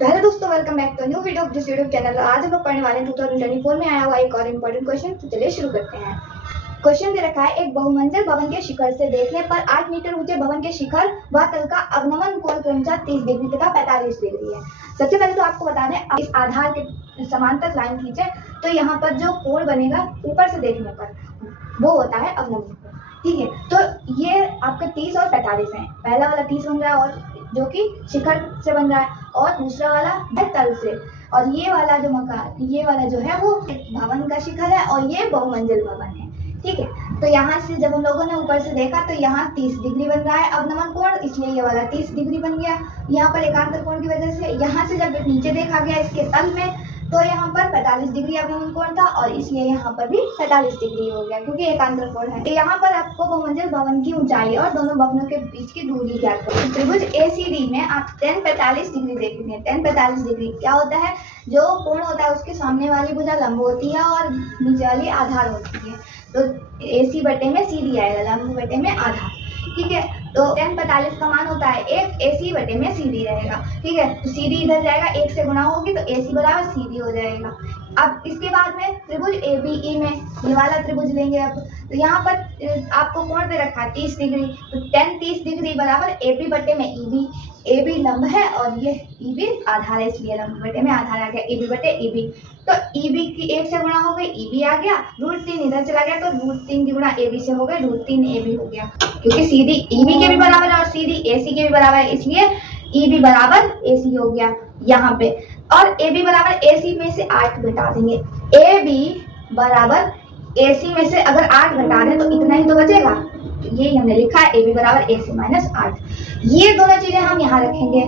तो हेलो दोस्तों, welcome back to new video of this YouTube channel. आज हम लोग पढ़ने वाले हैं 2024 में आया हुआ एक और इम्पोर्टेंट क्वेश्चन। तो चलिए शुरू करते हैं। क्वेश्चन दे रखा है, एक बहुमंजिल भवन के शिखर से देखने पर 8 मीटर ऊंचे भवन के शिखर व तल का अवनमन कोण क्रमशः 30 डिग्री तथा 45 डिग्री है। सबसे पहले तो आपको बता दें, इस आधार के समांतर लाइन खींचे तो यहाँ पर जो कोण बनेगा ऊपर से देखने पर वो होता है अवनमन कोण। ठीक है, तो ये आपके 30 और 45 है। पहला वाला 30 बन रहा है और जो कि शिखर से बन रहा है, और दूसरा वाला है तल से। और ये वाला जो मकान, ये वाला जो है वो भवन का शिखर है और ये बहुमंजिल भवन है। ठीक है, तो यहाँ से जब हम लोगों ने ऊपर से देखा तो यहाँ 30 डिग्री बन रहा है अवनमन कोण, इसलिए ये वाला 30 डिग्री बन गया यहाँ पर एकांतर कोण की वजह से। यहाँ से जब नीचे देखा गया इसके तल में तो यहाँ पर 45 डिग्री अवनमन कोण था और इसलिए यहाँ पर भी 45 डिग्री हो गया क्योंकि एकांतर कोण है। यहाँ पर आपको बहुमंजिल भवन की ऊंचाई और दोनों भवनों के बीच की दूरी ज्ञात करनी। त्रिभुज ACD में आप tan 45 डिग्री देखेंगे। tan 45 डिग्री क्या होता है? जो कोण होता है उसके सामने वाली भुजा लंब होती है और नीचे वाली आधार होती है। तो AC बटे में CD आएगा, लंब बटे में आधार। ठीक है, तो tan 45 का मान होता है 1, AC बटे में CD रहेगा। ठीक है, तो CD इधर जाएगा, 1 से गुणा होगी तो AC बराबर CD हो जाएगा। अब इसके बाद में त्रिभुज ABE में ये वाला त्रिभुज लेंगे। अब तो यहाँ पर आपको कोण दे रखा है 30 डिग्री, तो tan 30 डिग्री बराबर AB बटे में EB। AB लंब है और ये EB आधार है, इसलिए लंब बटे में आधार आ गया, AB बटे EB। तो EB की 1 से गुणा हो गई, EB आ गया, √3 इधर चला गया तो √3 की गुणा AB से हो गई, √3 AB हो गया। क्योंकि CD EB के भी बराबर है और CD AC के भी बराबर है, इसलिए EB बराबर AC हो गया यहाँ पे। और AB बराबर AC में से 8 घटा देंगे। AB बराबर AC में से अगर 8 घटा दें तो इतना ही तो बचेगा। तो ये हमने लिखा है AB बराबर AC माइनस 8। ये दोनों चीजें हम यहाँ रखेंगे।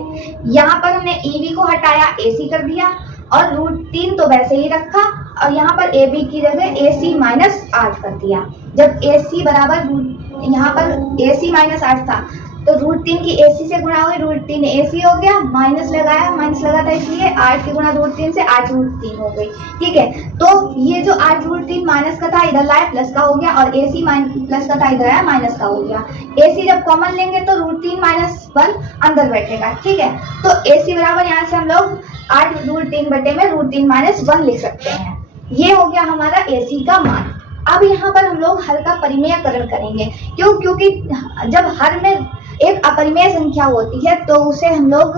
यहाँ पर हमने EB को हटाया, AC कर दिया और √3 तो वैसे ही रखा और यहाँ पर AB की जगह AC माइनस 8 कर दिया। जब AC बराबर यहाँ पर AC माइनस 8 था तो √3 की AC से गुणा हुई, √3 AC हो गया, माइनस लगाया, माइनस लगा था इसलिए 8 की गुणा √3 से 8 √3 हो गई। ठीक है, तो ये जो 8 √3 माइनस का था इधर लाया प्लस का हो गया और AC प्लस का था इधर आया माइनस का हो गया। AC जब कॉमन लेंगे तो √3 माइनस 1 अंदर बैठेगा। ठीक है, तो AC बराबर यहाँ से हम लोग 8 √3 बटे में √3 माइनस 1 लिख सकते हैं। ये हो गया हमारा AC का मान। अब यहाँ पर हम लोग हर का परिमेयकरण करेंगे। क्यों? क्योंकि जब हर में एक अपरिमेय संख्या होती है तो उसे हम लोग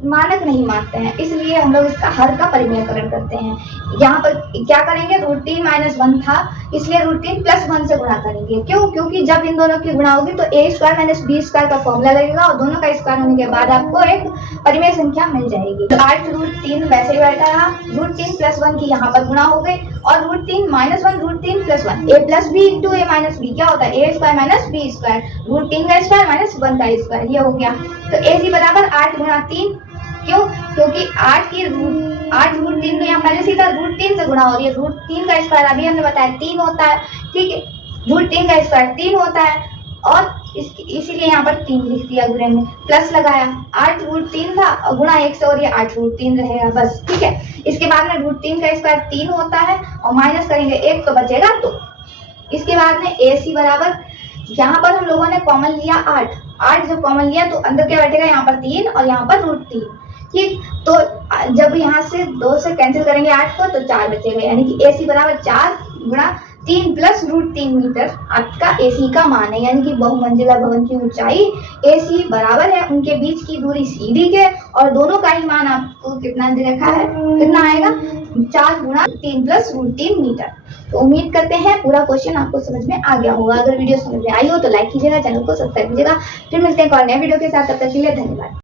मानक नहीं मानते हैं, इसलिए हम लोग इसका हर का परिमेयकरण करते हैं। यहाँ पर क्या करेंगे, √3 माइनस 1 था इसलिए √3 प्लस 1 से गुणा करेंगे। क्यों? क्योंकि जब इन दोनों की गुणा होगी तो a² माइनस b² का फॉर्मूला लगेगा और दोनों का स्क्वायर होने के बाद आपको एक परिमेय संख्या मिल जाएगी। तो 8 √3 वैसे ही बैठा रहा, √3 प्लस 1 की यहाँ पर गुणा हो गई और √3 minus 1 √3 plus 1 a plus b into a minus b क्या होता है, a² माइनस b², √3 का स्क्वायर माइनस 1 का स्क्वायर, ये हो गया। तो AC बराबर 8 गुणा 3। क्यों? क्योंकि 8 √3 तो यहाँ पहले से था, √3 से गुणा हो रही है, √3 का स्क्वायर अभी हमने बताया 3 होता है। ठीक है, √3 का स्क्वायर 3 होता है और इसीलिए यहाँ पर 3 लिख दिया, गुणे में प्लस लगाया। 8 √3 था और गुणा 1 से हो रही है 8 √3 रहेगा बस। ठीक है, इसके बाद में √3 का स्क्वायर 3 होता है और माइनस करेंगे 1 तो बचेगा 2। इसके बाद में AC बराबर यहाँ पर हम लोगों ने कॉमन लिया 8 जब कॉमन लिया तो अंदर क्या बैठेगा, यहाँ पर 3 और यहाँ पर √3। ठीक, तो जब यहाँ से 2 से कैंसिल करेंगे 8 को तो 4 बचेगा, यानी कि AC बराबर 4 गुणा 3 प्लस √3 मीटर आपका AC का मान है। यानी कि बहुमंजिला भवन की ऊंचाई AC बराबर है उनके बीच की दूरी CD के और दोनों का ही मान आपको कितना दे रखा है, कितना आएगा, 4 गुणा 3 प्लस √3 मीटर। तो उम्मीद करते हैं पूरा क्वेश्चन आपको समझ में आ गया होगा। अगर वीडियो समझ में आई हो तो लाइक कीजिएगा, चैनल को सब्सक्राइब कीजिएगा। फिर मिलते हैं एक और नए वीडियो के साथ, तब तक के लिए धन्यवाद।